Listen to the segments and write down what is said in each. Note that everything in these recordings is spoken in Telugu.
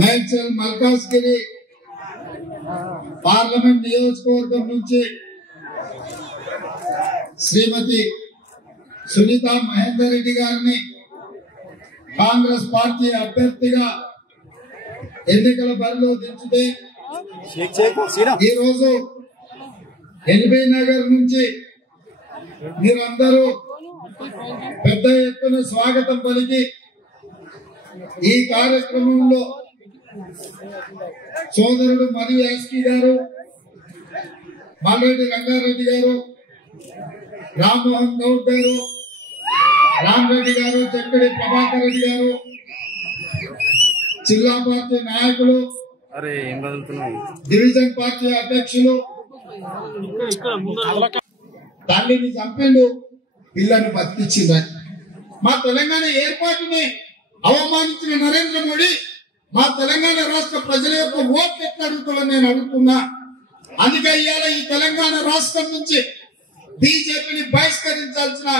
మేడ్చల్ మల్కాజ్గిరి పార్లమెంట్ నియోజకవర్గం నుంచి శ్రీమతి సునీత మహేందర్ రెడ్డి గారిని కాంగ్రెస్ పార్టీ అభ్యర్థిగా ఎన్నికల బరిలో దించితే ఈ రోజు ఎల్బీ నగర్ నుంచి మీరందరూ పెద్ద ఎత్తున స్వాగతం పలికి ఈ కార్యక్రమంలో సోదరుడు మధు యాస్కి గారు, మాల్రెడ్డి రంగారెడ్డి గారు, రామ్మోహన్ గౌడ్ గారు, రామరెడ్డి గారు, చెక్కడి ప్రభాకర్ రెడ్డి గారు, జిల్లా పార్టీ నాయకులు, డివిజన్ పార్టీ అధ్యక్షులు, తల్లిని చంపిండు పిల్లను బతికించిందని మా తెలంగాణ ఏర్పాటుని అవమానించిన నరేంద్ర మోడీ మా తెలంగాణ రాష్ట్ర ప్రజల యొక్క ఓట్లు ఎట్లా అడుగుతామని నేను అడుగుతున్నా. అందుకే ఇవాళ ఈ తెలంగాణ రాష్ట్రం నుంచి బీజేపీని బహిష్కరించాల్సిన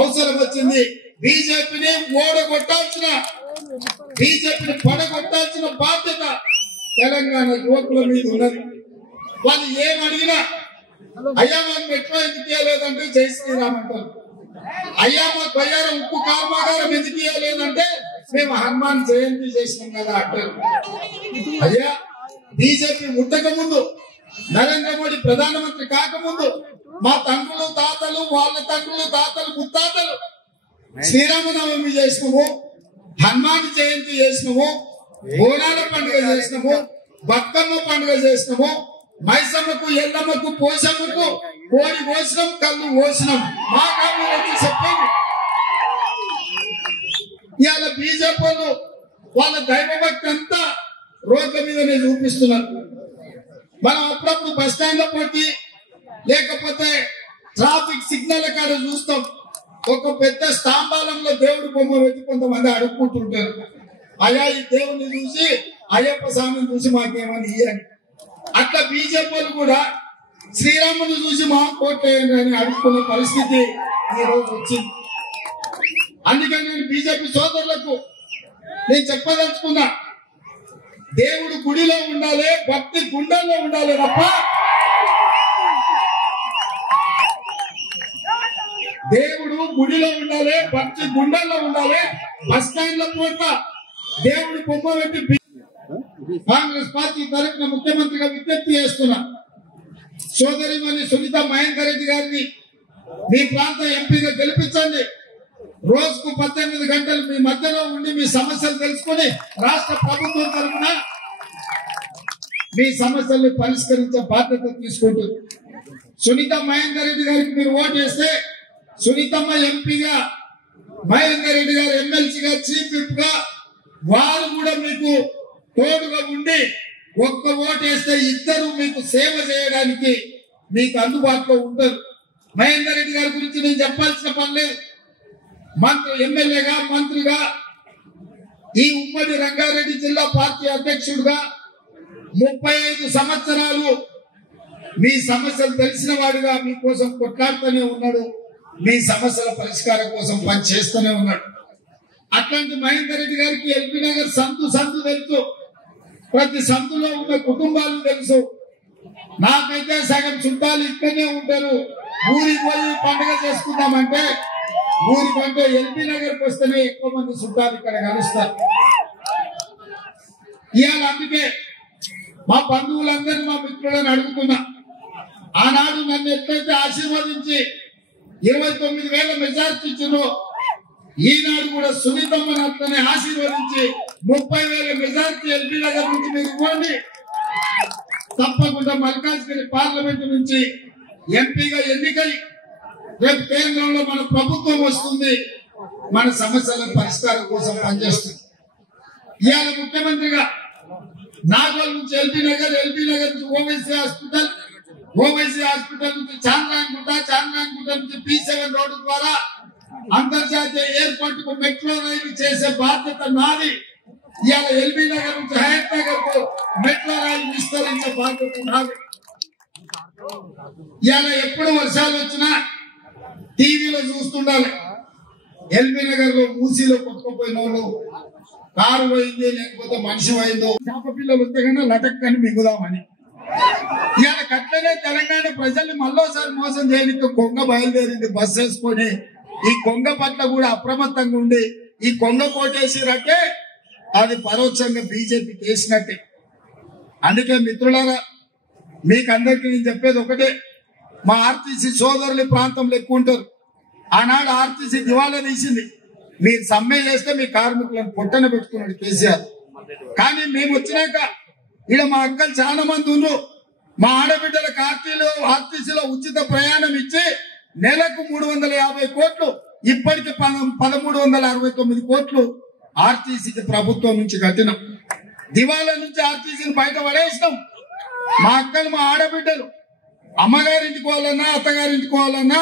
అవసరం వచ్చింది. బీజేపీని ఓడగొట్టాల్సిన, బీజేపీని పడగొట్టాల్సిన బాధ్యత తెలంగాణ యువకుల మీద ఉన్నది. వాళ్ళు ఏం అడిగినా అయ్యా మాకు మెట్రో ఎందుకు ఇవ్వలేదంటే జై శ్రీరామ్ అంటారు. అయ్యా మాకు బయ్యారం ఉక్కు కర్మాగారం ఎందుకు ఇవ్వలేదంటే మేము హనుమాన్ జయంతి చేసినాం కదా అంటారు. అయ్యా బీజేపీ ముట్టక ముందు, నరేంద్ర మోడీ ప్రధానమంత్రి కాకముందు మా తండ్రులు తాతలు, వాళ్ళ తండ్రులు తాతలు ముత్తాతలు శ్రీరామనవమి చేసినాము, హనుమాన్ జయంతి చేసినాము, బోనాల పండుగ చేసినాము, బతుకమ్మ పండుగ చేసినాము, మైసమ్మకు, ఎల్లమ్మకు, పోషమ్మకు కోడి కోసినాం, కళ్ళు కోసినాం. మా కళ్ళు వచ్చి చెప్పండి. ఇవాళ బీజేపీ వాళ్ళు వాళ్ళ దైవభక్తి అంతా రోడ్ల మీదనే చూపిస్తున్నారు. మనం అప్పుడప్పుడు బస్ స్టాండ్ లో పోటీ లేకపోతే ట్రాఫిక్ సిగ్నల్ కాడ చూస్తాం, ఒక పెద్ద స్తంభాలంలో దేవుడి బొమ్మ పెట్టి కొంతమంది అడుక్కుంటుంటారు. అయ్యా ఈ దేవుని చూసి, అయ్యప్ప స్వామిని చూసి మాకేమని ఇయ్యండి. అట్లా బీజేపీ వాళ్ళు కూడా శ్రీరాముని చూసి మా కోట్లేయండి అని అడుక్కునే పరిస్థితి ఈ రోజు వచ్చింది. అందుకని నేను బీజేపీ సోదరులకు నేను చెప్పదలుచుకున్నా, దేవుడు గుడిలో ఉండాలి, భక్తి గుండెల్లో ఉండాలి తప్ప దేవుడు గుడిలో ఉండాలి, భక్తి గుండెల్లో ఉండాలి. బస్ స్టాండ్ లో పూట దేవుడి బొమ్మ పెట్టి కాంగ్రెస్ పార్టీ తరఫున ముఖ్యమంత్రిగా విజ్ఞప్తి చేస్తున్నా. సోదరిమణి సునీత మహేందర్ రెడ్డి గారిని మీ ప్రాంత ఎంపీగా గెలిపించండి. రోజుకు 18 గంటలు మీ మధ్యలో ఉండి మీ సమస్యలు తెలుసుకొని రాష్ట్ర ప్రభుత్వం తరఫున మీ సమస్యల్ని పరిష్కరించే బాధ్యత తీసుకుంటుంది. సునీత మహేందర్ రెడ్డి గారికి మీరు ఓటు వేస్తే సునీతమ్మ ఎంపీగా, మహేందర్ రెడ్డి గారు ఎమ్మెల్సీగా, చీఫ్ విప్ గా వారు కూడా మీకు తోడుగా ఉండి ఒక్క ఓటు వేస్తే ఇద్దరు మీకు సేవ చేయడానికి మీకు అందుబాటులో ఉంటారు. మహేందర్ రెడ్డి గారి గురించి నేను చెప్పాల్సిన పని లేదు. మంత్రి, ఎమ్మెల్యేగా, మంత్రిగా, ఈ ఉమ్మడి రంగారెడ్డి జిల్లా పార్టీ అధ్యక్షుడిగా 35 సంవత్సరాలు మీ సమస్యలు తెలిసిన వాడిగా మీకోసం కొట్లాడుతూనే ఉన్నాడు. మీ సమస్యల పరిష్కారం కోసం పని చేస్తూనే ఉన్నాడు. అట్లాంటి మహేందర్ రెడ్డి గారికి ఎల్బీ నగర్ సంతు తెలుసు, ప్రతి సంతులో ఉన్న కుటుంబాలు తెలుసు. నాకైతే సగం చుట్టాలు ఇక్కడనే ఉంటారు. ఊరికి పోయి పండుగ చేసుకుందామంటే ఊరి కంటే ఎల్బీ నగర్కి వస్తేనే ఎక్కువ మంది చుట్టాలు ఇక్కడ కలుస్తారు. ఇవాళ అందుకే మా బంధువులందరినీ, మా మిత్రులను అడుగుతున్నా, ఆనాడు నన్ను ఎట్లయితే ఆశీర్వదించి 29,000 మెజార్టీ ఇచ్చినో ఈనాడు కూడా సునీతమ్మని అట్లనే ఆశీర్వదించి 30,000 మెజార్టీ ఎల్బీ నగర్ నుంచి మీరు ఇవ్వండి. తప్పకుండా మల్కాజ్గిరి పార్లమెంట్ నుంచి ఎంపీగా ఎన్నికై రేపు కేంద్రంలో మన ప్రభుత్వం వస్తుంది, మన సమస్యల పరిష్కారం కోసం పనిచేస్తుంది. ఇవాళ ముఖ్యమంత్రిగా నాగోల్ నుంచి ఎల్బీ నగర్, ఎల్బీ నగర్ నుంచి ఓవైసీ హాస్పిటల్, ఓవైసీ హాస్పిటల్ నుంచి చాంద్రాయణగుట్ట నుంచి P7 రోడ్డు ద్వారా అంతర్జాతీయ ఎయిర్పోర్ట్ కు మెట్రో రైలు చేసే బాధ్యత నాది. ఇవాళ ఎల్బీ నగర్ నుంచి హయత్ నగర్ కు మెట్రో రైలు విస్తరించే బాధ్యత నాది. ఇవాళ ఎప్పుడు వర్షాలు వచ్చినా టీవీలో చూస్తుండాలి. ఎల్బీ నగర్ లో మూసీలో కొట్టుకుపోయిన వాళ్ళు కారు పోయింది లేకపోతే మనిషి పోయిందో చేప పిల్లలు వస్తే కన్నా లటక్కని మింగుదామని ఇవాళ కట్లనే తెలంగాణ ప్రజల్ని మళ్ళోసారి మోసం చేయడానికి కొంగ బయలుదేరింది బస్ వేసుకొని. ఈ కొంగ పట్ల కూడా అప్రమత్తంగా ఉండి ఈ కొంగ కోటేసిరంటే అది పరోక్షంగా బీజేపీకి వేసినట్టే. అందుకే మిత్రులారా మీకు అందరికీ నేను చెప్పేది ఒకటే, మా ఆర్టీసీ సోదరులు ప్రాంతంలో ఎక్కువ ఉంటారు. ఆనాడు ఆర్టీసీ దివాలా తీసింది. మీరు సమ్మె చేస్తే మీ కార్మికులను పొట్టన పెట్టుకున్నాడు కేసీఆర్. కానీ మేము వచ్చినాక ఇక్కడ మా అక్కలు చాలా మంది ఉన్నారు. మా ఆడబిడ్డలకు ఆర్టీసీలో ఉచిత ప్రయాణం ఇచ్చి నెలకు 350 కోట్లు, ఇప్పటికి 1369 కోట్లు ఆర్టీసీకి ప్రభుత్వం నుంచి కట్టినాం. దివాలా నుంచి ఆర్టీసీని బయట పడేసినాం. మా అక్కలు మా ఆడబిడ్డలు అమ్మగారింటికి పోవాలన్నా అత్తగారింటికి పోవాలన్నా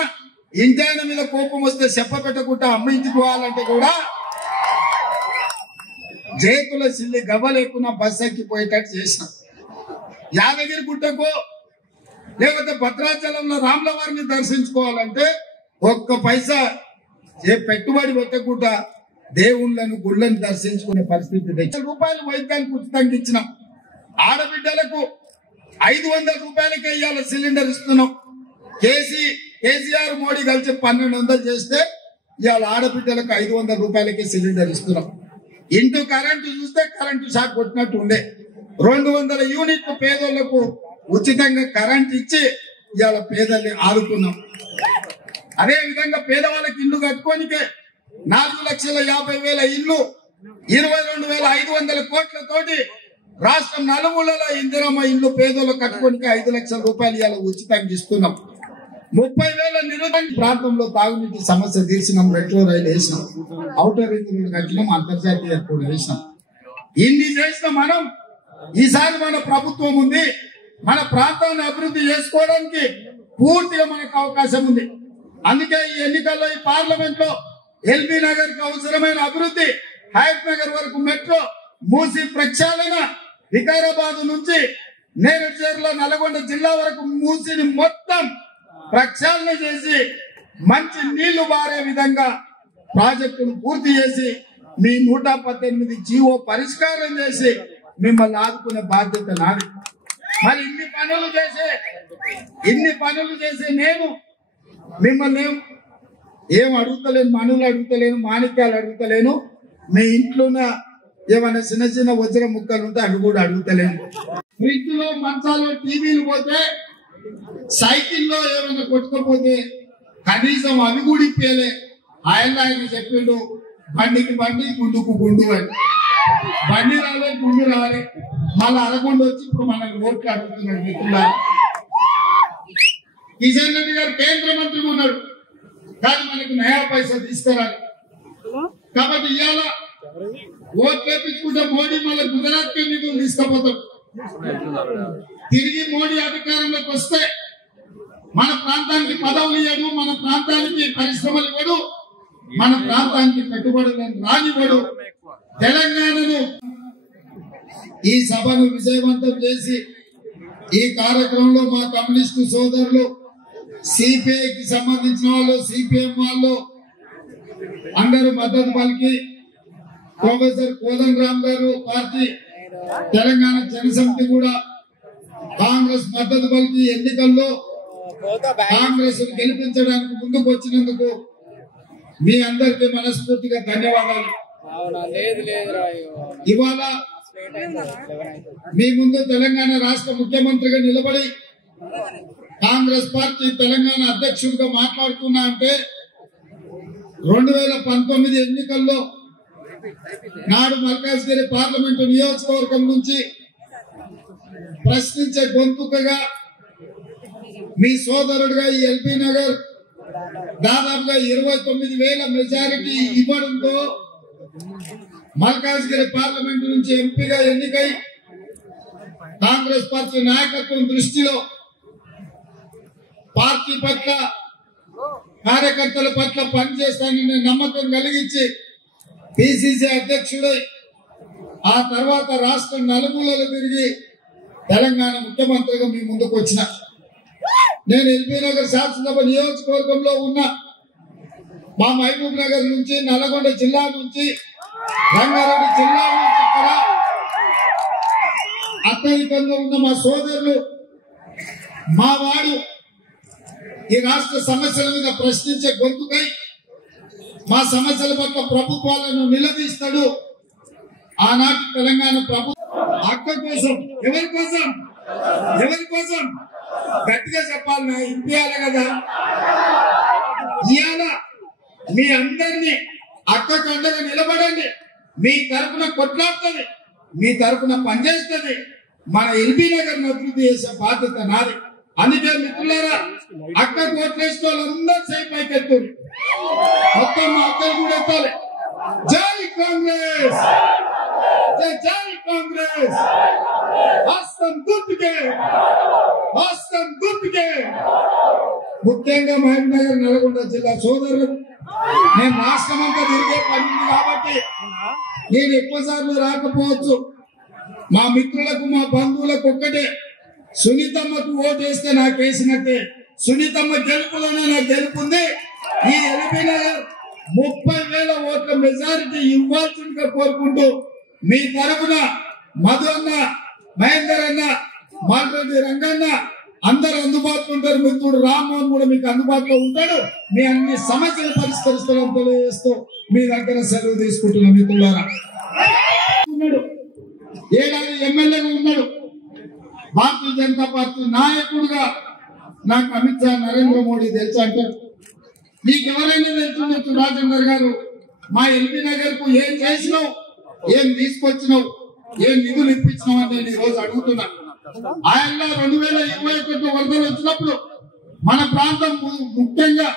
ఇంటాయన మీద కోపం వస్తే చెప్ప పెట్టకుండా అమ్మ ఇంటికి పోవాలంటే కూడా జేతుల సిల్లి గవ్వ లేకుండా బస్ ఎక్కిపోయేటట్టు చేసినాం. యాదగిరి గుట్టకు లేకపోతే భద్రాచలంలో రాముల వారిని దర్శించుకోవాలంటే ఒక్క పైసా పెట్టుబడి పెట్టకుండా దేవుళ్ళను గుళ్ళను దర్శించుకునే పరిస్థితి. ₹100 వైద్యానికి ఉచితంగా ఇచ్చినాం. ఆడబిడ్డలకు 500 రూపాయలకే ఇవాళ సిలిండర్ ఇస్తున్నాం. కేసీఆర్ మోడీ కలిసి 1200 చేస్తే ఇవాళ ఆడబిడ్డలకు 500 రూపాయలకే సిలిండర్ ఇస్తున్నాం. ఇంటూ కరెంటు చూస్తే కరెంటు షాక్ కొట్టినట్టు ఉండే 200 యూనిట్లు పేదోళ్లకు ఉచితంగా కరెంట్ ఇచ్చి ఇవాళ పేదల్ని ఆదుకున్నాం. అదే విధంగా పేదవాళ్ళకి ఇల్లు కట్టుకోనికే 4,50,000 ఇల్లు 22,500 కోట్లతోటి రాష్ట్రం నలుమూలలో ఇందిరమ్మ ఇల్లు పేదోళ్ళు కట్టుకోనికే 5 లక్షల రూపాయలు ఇవాళ ఉచితంగా ఇస్తున్నాం. 30,000 నిరుద్యోగ ప్రాంతంలో తాగునీటి సమస్య తీర్చినాం. మెట్రో రైలు వేసినాం, ఔటర్ రింగ్ రోడ్డు కట్టినాం, అంతర్జాతీయ ఎయిర్పోర్ట్ వేసినాం. ఇన్ని చేసిన మనం ఈసారి మన ప్రభుత్వం ఉంది. మన ప్రాంతాన్ని అభివృద్ధి చేసుకోవడానికి పూర్తిగా మనకు అవకాశం ఉంది. అందుకే ఈ ఎన్నికల్లో ఈ పార్లమెంట్ లో ఎల్బీ నగర్ కి అవసరమైన అభివృద్ధి, హయత్ నగర్ వరకు మెట్రో, మూసి ప్రక్షాళన, వికారాబాద్ నుంచి నేరేడ్చేర్ల నల్గొండ జిల్లా వరకు మూసిని మొత్తం ప్రక్షాళన చేసి మంచి నీళ్లు బారే విధంగా ప్రాజెక్టును పూర్తి చేసి మీ 118 జీవో పరిష్కారం చేసి మిమ్మల్ని ఆదుకునే బాధ్యత నాది. మరి ఇన్ని పనులు చేసే నేను మిమ్మల్ని ఏం అడుగుతలేను, మనులు అడుగుతలేను, మాణిక్యాలు అడుగుతలేను. మీ ఇంట్లో ఏమైనా చిన్న చిన్న వజ్ర ముక్కలు ఉంటే అవి కూడా అడుగుతలేను. ఫ్రిడ్జ్ లో మంచాల్లో టీవీలు పోతే, సైకిల్లో ఏమైనా కొట్టుకపోతే కనీసం అవి కూడా ఇప్పేలే. ఆయన చెప్పిండు బండికి బండి గుండుకు గుండు అని. బండి రాలే, గుండు రాలే, మళ్ళీ అరగుండు వచ్చి ఇప్పుడు మనకు ఓట్లు అడుగుతున్నాడు. మిత్రులారా, కిషన్ రెడ్డి గారు కేంద్ర మంత్రి ఉన్నాడు కానీ మనకు నయా పైసా తీసుకురాలి. కాబట్టి ఇవాళ ఓట్లు వేపించుకుంటే మోడీ మళ్ళీ గుజరాత్ కి నిధులు తీసుకుపోతాడు. తిరిగి మోడీ అధికారంలోకి వస్తే మన ప్రాంతానికి పదవులు ఇవ్వడు, మన ప్రాంతానికి పరిశ్రమలు ఇవ్వడు, మన ప్రాంతానికి పెట్టుబడులను రానివ్వడు. తెలంగాణను ఈ సభను విజయవంతం చేసి ఈ కార్యక్రమంలో మా కమ్యూనిస్టు సోదరులు, సిపిఐకి సంబంధించిన వాళ్ళు, సిపిఎం వాళ్ళు అందరూ మద్దతు పలికి, ప్రొఫెసర్ కోదండ రామ్ గారు పార్టీ తెలంగాణ జనసమితి కూడా కాంగ్రెస్ మద్దతు పలికి ఎన్నికల్లో కాంగ్రెస్ గెలిపించడానికి ముందుకు వచ్చినందుకు మీ అందరికీ మనస్ఫూర్తిగా ధన్యవాదాలు. ఇవాళ మీ ముందు తెలంగాణ రాష్ట్ర ముఖ్యమంత్రిగా నిలబడి కాంగ్రెస్ పార్టీ తెలంగాణ అధ్యక్షుడిగా మాట్లాడుతున్నా అంటే 2019 ఎన్నికల్లో నాడు మల్కాజ్గిరి పార్లమెంటు నియోజకవర్గం నుంచి ప్రశ్నించే గొంతుకగా మీ సోదరుడిగా ఈ ఎల్బీ నగర్ దాదాపుగా 29,000 మెజారిటీ ఇవ్వడంతో మల్కాజ్గిరి పార్లమెంటు నుంచి ఎంపీగా ఎన్నికై కాంగ్రెస్ పార్టీ నాయకత్వం దృష్టిలో పార్టీ పట్ల, కార్యకర్తల పట్ల పనిచేస్తానని నమ్మకం కలిగించి పిసిసి అధ్యక్షుడై ఆ తర్వాత రాష్ట్ర నలుమూలలు తిరిగి తెలంగాణ ముఖ్యమంత్రిగా మీ ముందుకు వచ్చిన నేను ఎల్బీ నగర్ శాసనసభ నియోజకవర్గంలో ఉన్న మా మహబూబ్ నగర్ నుంచి, నల్గొండ జిల్లా నుంచి రంగారెడ్డి జిల్లా నుంచి కూడా అత్యధికంగా ఉన్న మా సోదరులు, మా వాడు ఈ రాష్ట్ర సమస్యల మీద ప్రశ్నించే గొంతుకై మా సమస్యల పట్ల ప్రభుత్వాలను నిలదీస్తాడు. ఆనాటి తెలంగాణ ప్రభుత్వం అక్క కోసం, ఎవరి కోసం, ఎవరి కోసం గట్టిగా చెప్పాలి, నా ఇప్పియాలి కదా. ఇవాళ మీ అందరినీ అక్కకు అండగా నిలబడండి, మీ తరఫున కొట్లాడుతుంది, మీ తరఫున పనిచేస్తుంది. మన ఎల్బీ నగర్ అభివృద్ధి చేసే బాధ్యత నాది. అందుకే మిత్రులారా, అక్కకు ఓట్లేసిన వాళ్ళందరూ చేయి పైకెత్తుంది, మొత్తం మా అక్కలు కూడా ఎత్తాలి. జై కాంగ్రెస్, జై జై కాంగ్రెస్. హస్తం గుర్తుకే, హస్తం గుర్తుకే. ముఖ్యంగా మహబూబ్ నగర్ నల్గొండ జిల్లా సోదరులు, నేను రాష్ట్రం అంతా తిరిగే పని ఉంది కాబట్టి నేను ఎక్కువ సార్లు రాకపోవచ్చు. మా మిత్రులకు, మా బంధువులకు ఒక్కటే, సునీతమ్మకు ఓటేస్తే నాకు వేసినట్టే. సునీతమ్మ గెలుపులోనే నాకు గెలుపుంది. ఈ ఎల్బీ నగర్ 30,000 ఓట్ల మెజారిటీ ఇవ్వాల్సిందిగా కోరుకుంటూ మీ తరఫున మధు అన్న, మహేందర్ అన్న, మాల్రెడ్డి రంగన్న అందరు అందుబాటులో ఉంటారు. మిత్రుడు రామ్మోహన్ కూడా మీకు అందుబాటులో ఉంటాడు. మీ అన్ని సమస్యలు పరిష్కరిస్తారని తెలియజేస్తూ మీ దగ్గర సెలవు తీసుకుంటున్న మిత్రులారా. ఏడాది ఎమ్మెల్యేగా ఉన్నాడు. భారతీయ జనతా పార్టీ నాయకుడుగా నాకు అమిత్ షా, నరేంద్ర మోడీ తెలుసు అంటారు. మీకు ఎవరైనా తెలుసు రాజేందర్ గారు, మా ఎల్బీ నగర్ కు ఏం చేసినావు, ఏం తీసుకొచ్చినావు, ఏం నిధులు ఇప్పించినావు అని నేను ఈ రోజు అడుగుతున్నా. ఆయన 2021 వరదలు వచ్చినప్పుడు మన ప్రాంతం, ముఖ్యంగా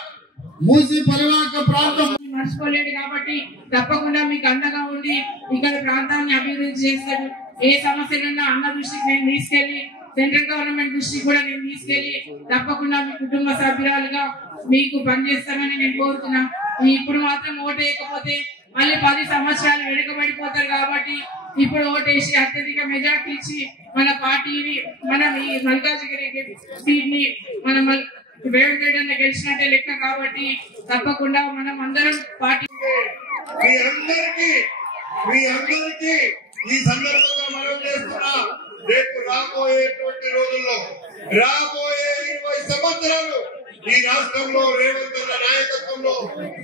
మూసీ పరివాహక ప్రాంతం మర్చిపోలేడు కాబట్టి తప్పకుండా మీకు అండగా ఉండి ఇక్కడ ప్రాంతాన్ని అభివృద్ధి చేస్తాడు. ఏ సమస్యలున్నా అన్న దృష్టికి నేను తీసుకెళ్లి, సెంట్రల్ గవర్నమెంట్ దృష్టికి కూడా నేను తీసుకెళ్లి తప్పకుండా మీ కుటుంబ సభ్యురాలుగా మీకు పనిచేస్తామని నేను కోరుతున్నా. ఇప్పుడు మాత్రం ఓటేయకపోతే మళ్ళీ 10 సంవత్సరాలు వెనుకబడిపోతారు కాబట్టి ఇప్పుడు ఓటేసి అత్యధిక మెజార్టీ ఇచ్చి మన పార్టీని, మనం ఈ మల్కాజిగిరి సీట్ ని మనం వేడుగడ్డని గెలిచినట్టే లెక్క కాబట్టి తప్పకుండా మనం అందరం పార్టీ మీ అందరికీ ఈ సందర్భంగా మనం చేస్తున్నా. రేపు రాబోయేటువంటి రోజుల్లో, రాబోయే 20 సంవత్సరాలు ఈ రాష్ట్రంలో రేవంత్ అన్న నాయకత్వంలో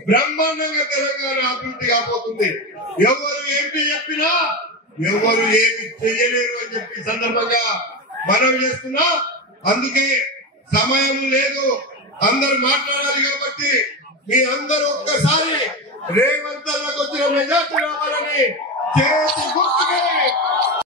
బ్రహ్మాండంగా తెలంగాణ అభివృద్ధి కాబోతుంది. ఎవరు ఏమి చెప్పినా, ఎవరు ఏమి చెయ్యలేరు అని చెప్పి సందర్భంగా మనం చేస్తున్నా. అందుకే సమయం లేదు, అందరు మాట్లాడాలి కాబట్టి మీ అందరూ ఒక్కసారి రేవంత్ అన్నకు వచ్చిన మెజార్టీ రావాలని చేతి గుర్తుకే